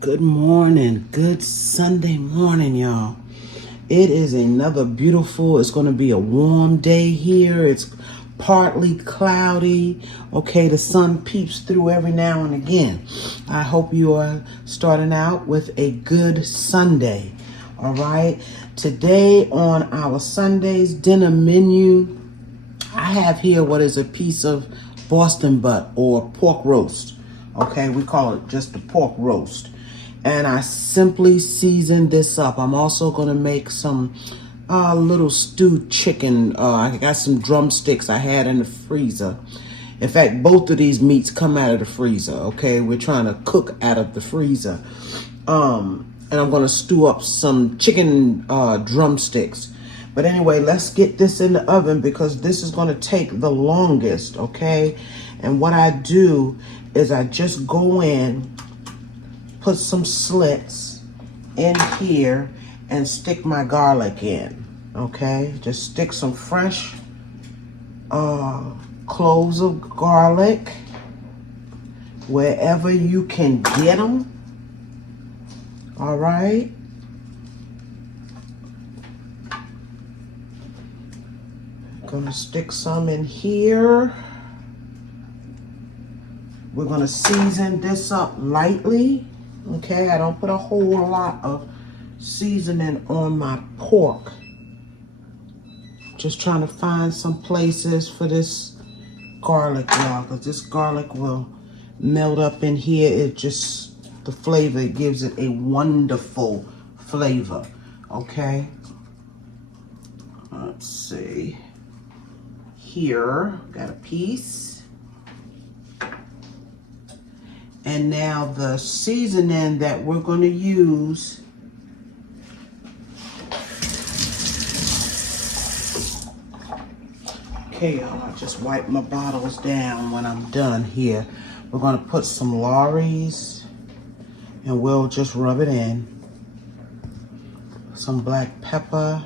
Good morning. Good Sunday morning, y'all. It is another beautiful, it's going to be a warm day here. It's partly cloudy. Okay, the sun peeps through every now and again. I hope you are starting out with a good Sunday. All right. Today on our Sunday's dinner menu, I have here what is a piece of Boston butt or pork roast. Okay, we call it just the pork roast. And I simply season this up. I'm also going to make some little stewed chicken. I got some drumsticks I had in the freezer. In fact, both of these meats come out of the freezer. Okay, we're trying to cook out of the freezer. And I'm going to stew up some chicken drumsticks. But anyway, let's get this in the oven because this is going to take the longest, okay? And what I do is I just go in, put some slits in here, and stick my garlic in, okay? Just stick some fresh cloves of garlic wherever you can get them, all right? Gonna stick some in here. We're gonna season this up lightly. Okay, I don't put a whole lot of seasoning on my pork. Just trying to find some places for this garlic, y'all, because this garlic will melt up in here. It just, the flavor, it gives it a wonderful flavor. Okay, let's see. Here, got a piece. And now the seasoning that we're going to use okay, y'all, I just wipe my bottles down when I'm done here. We're going to put some Lorry's and we'll just rub it in. Some black pepper.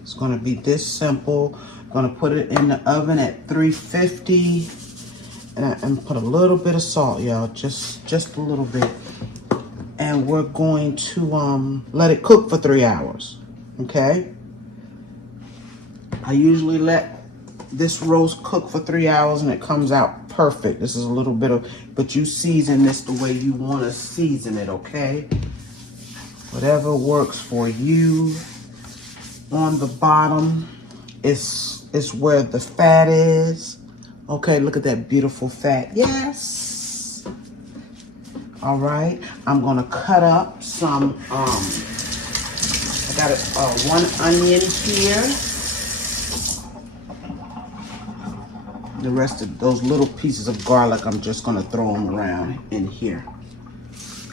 It's going to be this simple. Going to put it in the oven at 350 and put a little bit of salt, y'all, just a little bit. And we're going to let it cook for 3 hours. Okay, I usually let this roast cook for 3 hours and it comes out perfect. This is a little bit of, but you season this the way you want to season it. Okay, whatever works for you. On the bottom is where the fat is. Okay, look at that beautiful fat. Yes. All right, I'm gonna cut up some, I got one onion here. The rest of those little pieces of garlic, I'm just gonna throw them around in here.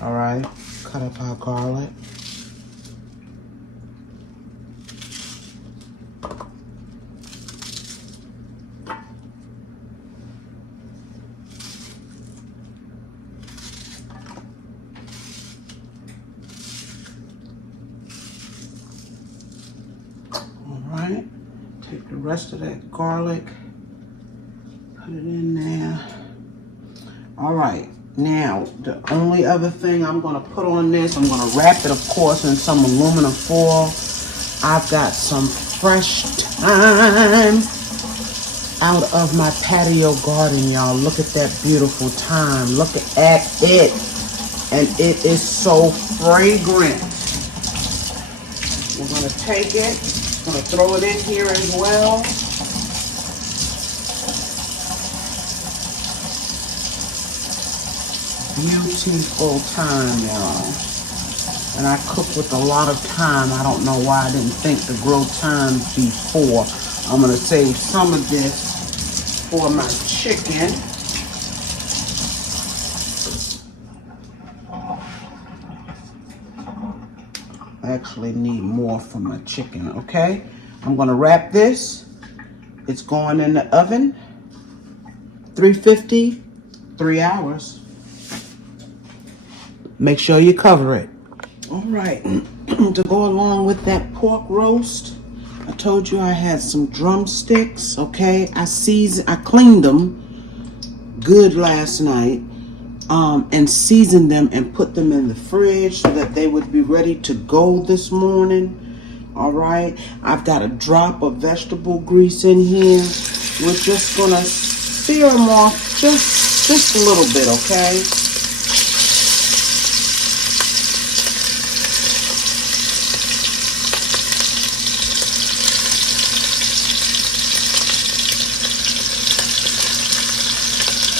All right, cut up our garlic. Take the rest of that garlic, put it in there. All right, now the only other thing I'm gonna put on this, I'm gonna wrap it, of course, in some aluminum foil. I've got some fresh thyme out of my patio garden, y'all. Look at that beautiful thyme. Look at it. And it is so fragrant. We're gonna take it. I'm going to throw it in here as well. Beautiful thyme, y'all. And I cook with a lot of thyme. I don't know why I didn't think to grow thyme before. I'm going to save some of this for my chicken. I actually need more for my chicken, okay? I'm gonna wrap this. It's going in the oven, 350, 3 hours. Make sure you cover it. All right, to go along with that pork roast, I told you I had some drumsticks, okay? I cleaned them good last night, and seasoned them and put them in the fridge so that they would be ready to go this morning. All right, I've got a drop of vegetable grease in here. We're just gonna sear them off just a little bit, okay?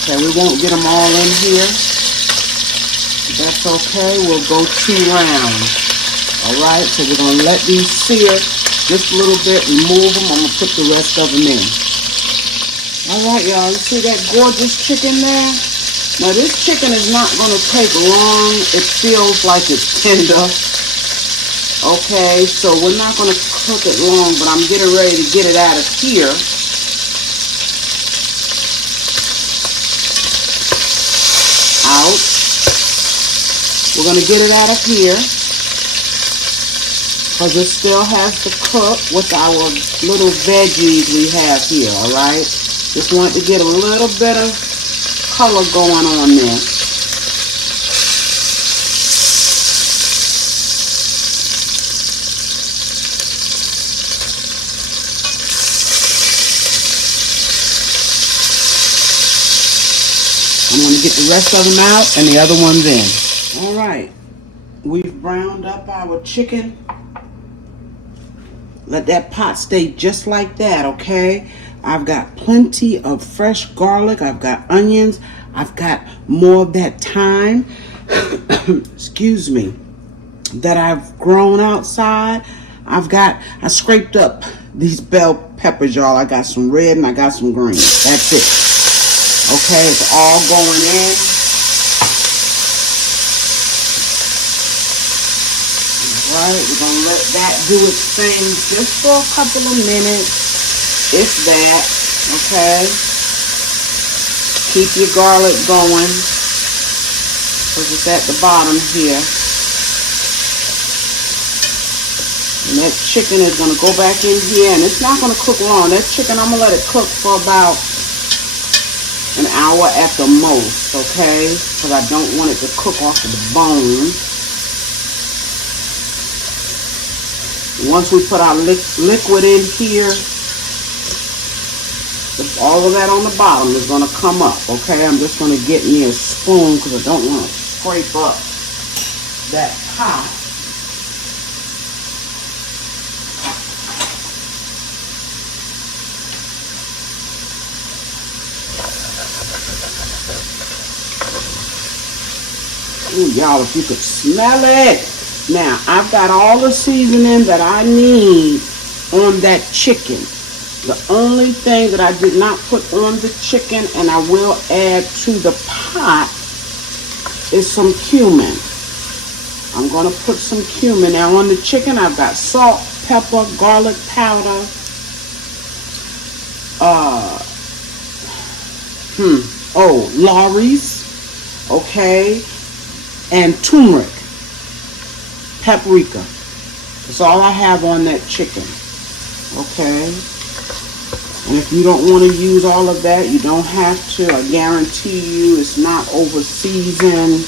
Okay, we won't get them all in here. That's okay. We'll go 2 rounds. All right, so we're going to let these sear just a little bit, remove them. I'm going to put the rest of them in. All right, y'all, you see that gorgeous chicken there? Now, this chicken is not going to take long. It feels like it's tender. Okay, so we're not going to cook it long, but I'm getting ready to get it out of here. Out. We're going to get it out of here. Because it still has to cook with our little veggies we have here, all right? Just want to get a little bit of color going on there. I'm going to get the rest of them out and the other ones in. All right. We've browned up our chicken. Let that pot stay just like that, okay? I've got plenty of fresh garlic. I've got onions. I've got more of that thyme, excuse me, that I've grown outside. I scraped up these bell peppers, y'all. I got some red and I got some green. That's it. Okay, it's all going in. Right, we're going to let that do its thing just for a couple of minutes, if that, okay? Keep your garlic going, because it's at the bottom here. And that chicken is going to go back in here, and it's not going to cook long. That chicken, I'm going to let it cook for about an hour at the most, okay? Because I don't want it to cook off of the bone. Once we put our liquid in here, all of that on the bottom is going to come up, okay? I'm just going to get me a spoon because I don't want to scrape up that pot. Ooh, y'all, if you could smell it. Now, I've got all the seasoning that I need on that chicken. The only thing that I did not put on the chicken, and I will add to the pot, is some cumin. I'm going to put some cumin. Now, on the chicken, I've got salt, pepper, garlic powder, Lawry's, okay, and turmeric. Paprika. That's all I have on that chicken. Okay? And if you don't want to use all of that, you don't have to. I guarantee you it's not over seasoned.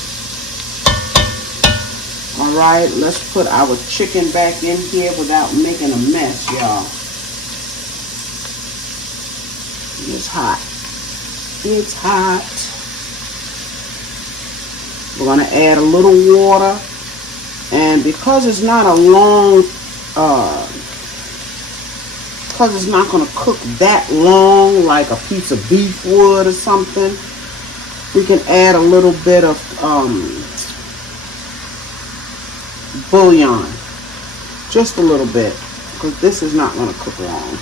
Alright, let's put our chicken back in here without making a mess, y'all. It's hot. It's hot. We're going to add a little water. And because it's not a long, because it's not going to cook that long like a piece of beef would or something, we can add a little bit of bouillon. Just a little bit, because this is not going to cook long.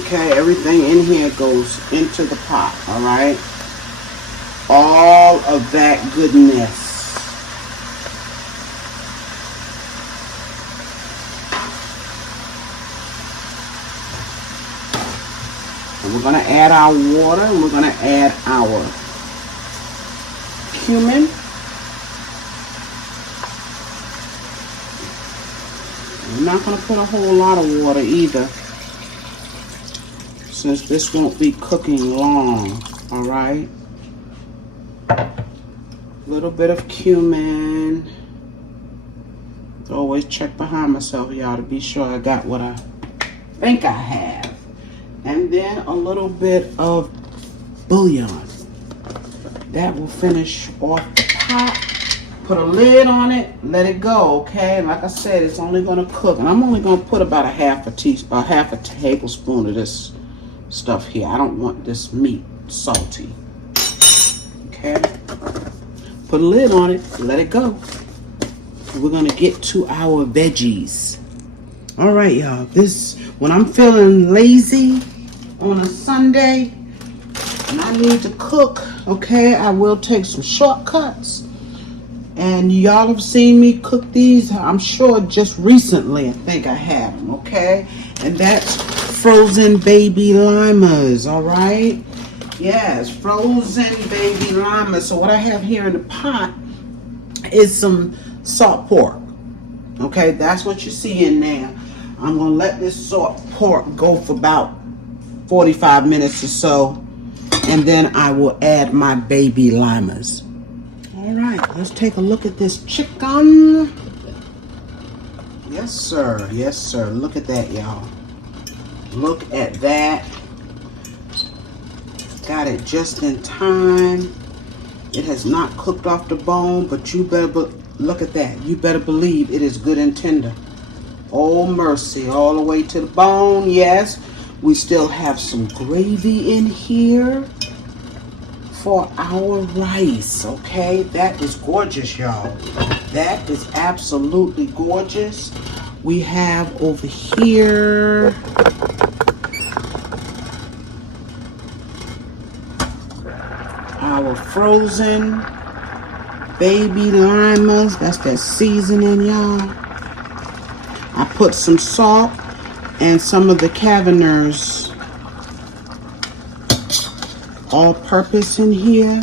Okay, everything in here goes into the pot, all right? All of that goodness. And we're going to add our water, and we're going to add our cumin. I'm not going to put a whole lot of water either. since this won't be cooking long. All right. A little bit of cumin. Always check behind myself, y'all, to be sure I got what I think I have. And then a little bit of bouillon. That will finish off the pot. Put a lid on it, let it go, okay? And like I said, it's only gonna cook. And I'm only gonna put about half a tablespoon of this stuff here. I don't want this meat salty, okay? Put a lid on it, let it go. We're gonna get to our veggies. All right, y'all, when I'm feeling lazy on a Sunday and I need to cook, okay, I will take some shortcuts. And y'all have seen me cook these, I'm sure just recently. I think I have them, okay? And that's frozen baby limas, all right? Yes, frozen baby limas. So what I have here in the pot is some salt pork, okay? That's what you see in there. I'm gonna let this salt pork go for about 45 minutes or so, and then I will add my baby limas. All right, let's take a look at this chicken. Yes, sir. Yes, sir. Look at that, y'all. Look at that. Got it just in time. It has not cooked off the bone, but you better look at that. You better believe it is good and tender. Oh, mercy. All the way to the bone. Yes, we still have some gravy in here for our rice, okay? That is gorgeous, y'all. That is absolutely gorgeous. We have over here our frozen baby limas. That's that seasoning, y'all. I put some salt and some of the Cavender's all-purpose in here,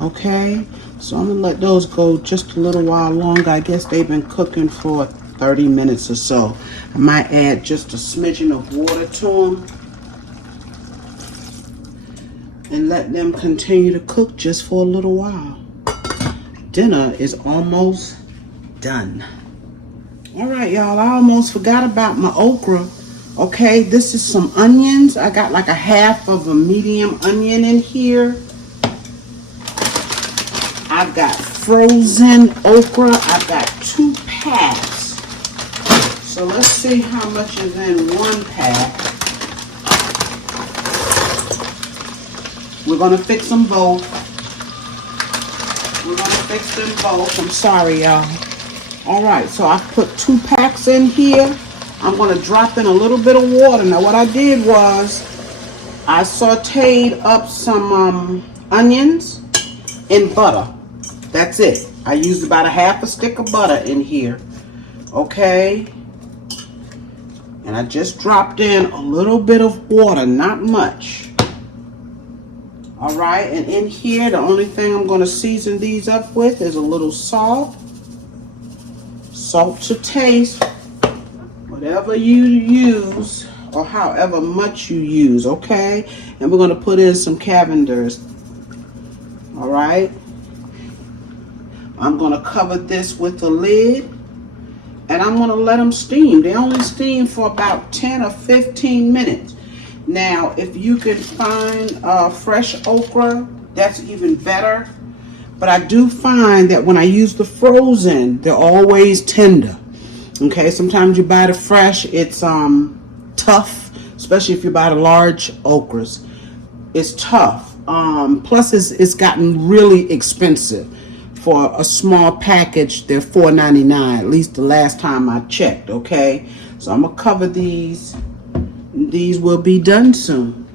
okay? So I'm gonna let those go just a little while longer. I guess they've been cooking for 30 minutes or so. I might add just a smidgen of water to them and let them continue to cook just for a little while. Dinner is almost done. All right, y'all, I almost forgot about my okra. Okay, this is some onions. I got like a half of a medium onion in here. I've got frozen okra. I've got 2 packs. So let's see how much is in 1 pack. We're gonna fix them both. We're gonna fix them both. I'm sorry, y'all. All right, so I put 2 packs in here. I'm going to drop in a little bit of water. Now, what I did was I sauteed up some onions in butter. That's it. I used about a half a stick of butter in here. Okay. And I just dropped in a little bit of water, not much. All right. And in here, the only thing I'm going to season these up with is a little salt. Salt to taste. Whatever you use or however much you use, okay? And we're going to put in some Cavender's. All right. I'm going to cover this with a lid and I'm going to let them steam. They only steam for about 10 or 15 minutes. Now, if you can find fresh okra, that's even better. But I do find that when I use the frozen, they're always tender. Okay, sometimes you buy the fresh, it's tough, especially if you buy the large okras. It's tough. Plus, it's gotten really expensive. For a small package, they're $4.99, at least the last time I checked, okay? So I'm going to cover these. These will be done soon.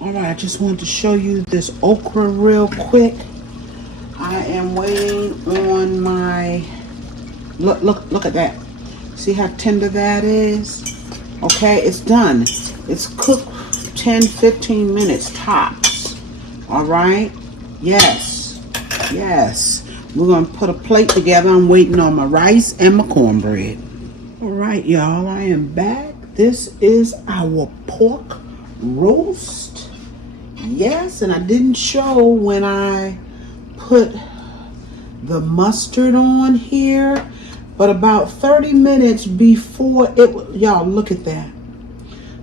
All right, I just wanted to show you this okra real quick. I am waiting on my, look at that. See how tender that is? Okay, it's done. It's cooked 10, 15 minutes tops. All right, yes. We're gonna put a plate together. I'm waiting on my rice and my cornbread. All right, y'all, I am back. This is our pork roast. Yes, and I didn't show when I put the mustard on here, but about 30 minutes before it, y'all look at that.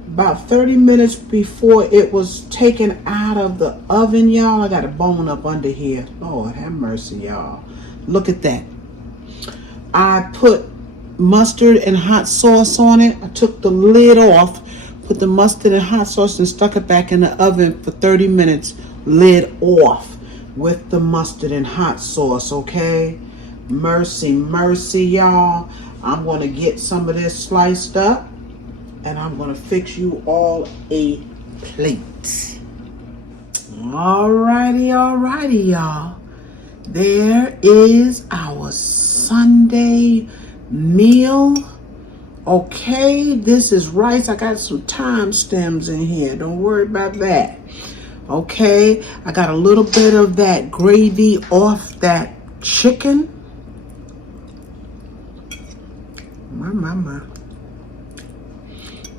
About 30 minutes before it was taken out of the oven, y'all. I got a bone up under here. Lord have mercy, y'all. Look at that. I put mustard and hot sauce on it. I took the lid off, put the mustard and hot sauce and stuck it back in the oven for 30 minutes, lid off with the mustard and hot sauce, okay? Mercy, mercy, y'all. I'm going to get some of this sliced up and I'm going to fix you all a plate. Alrighty, y'all. There is our Sunday meal. Okay, this is rice. I got some thyme stems in here. Don't worry about that. Okay, I got a little bit of that gravy off that chicken. My.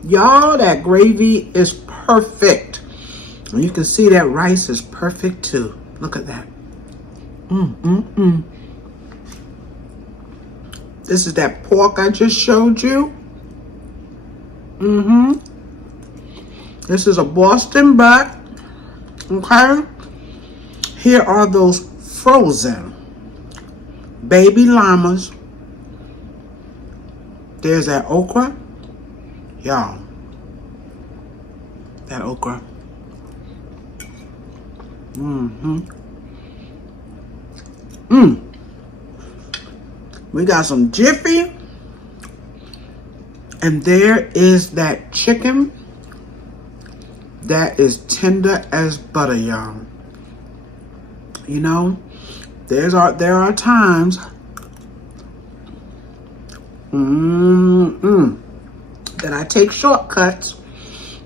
Y'all, that gravy is perfect. And you can see that rice is perfect too. Look at that. This is that pork I just showed you. This is a Boston butt. Okay. Here are those frozen baby limas. There's that okra. Y'all. That okra. We got some Jiffy. And there is that chicken that is tender as butter, y'all. You know, there are times that I take shortcuts.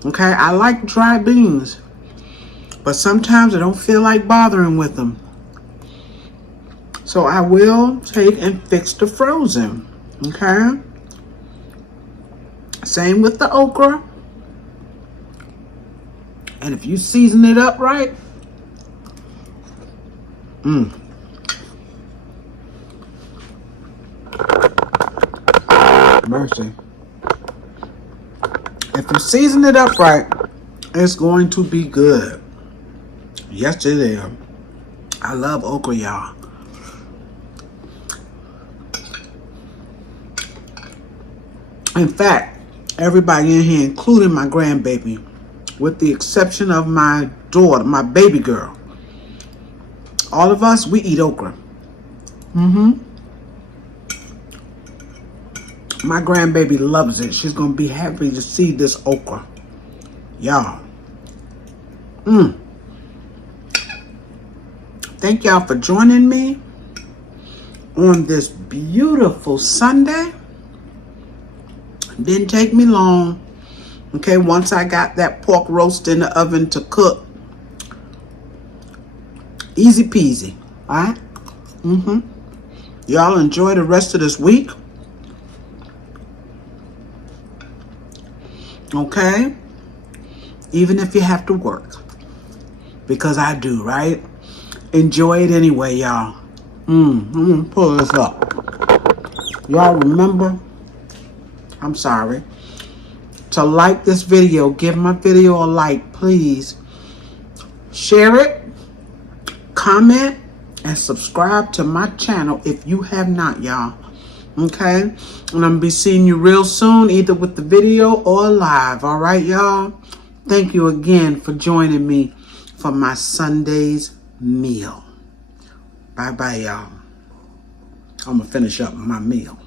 Okay, I like dry beans, but sometimes I don't feel like bothering with them. So I will take and fix the frozen. Okay. Same with the okra. And if you season it up right, mercy. If you season it up right, it's going to be good. Yes, it is. I love okra, y'all. In fact, everybody in here, including my grandbaby, with the exception of my daughter, my baby girl, all of us, we eat okra. My grandbaby loves it. She's going to be happy to see this okra. Y'all. Thank y'all for joining me on this beautiful Sunday. Didn't take me long. Okay, once I got that pork roast in the oven to cook. Easy peasy. All right? Y'all enjoy the rest of this week. Okay? Even if you have to work. Because I do, right? Enjoy it anyway, y'all. I'm going to pull this up. Y'all remember? I'm sorry. To like this video, give my video a like, please. Share it, comment, and subscribe to my channel if you have not, y'all. Okay? And I'm going to be seeing you real soon, either with the video or live. All right, y'all? Thank you again for joining me for my Sunday's meal. Bye-bye, y'all. I'm going to finish up my meal.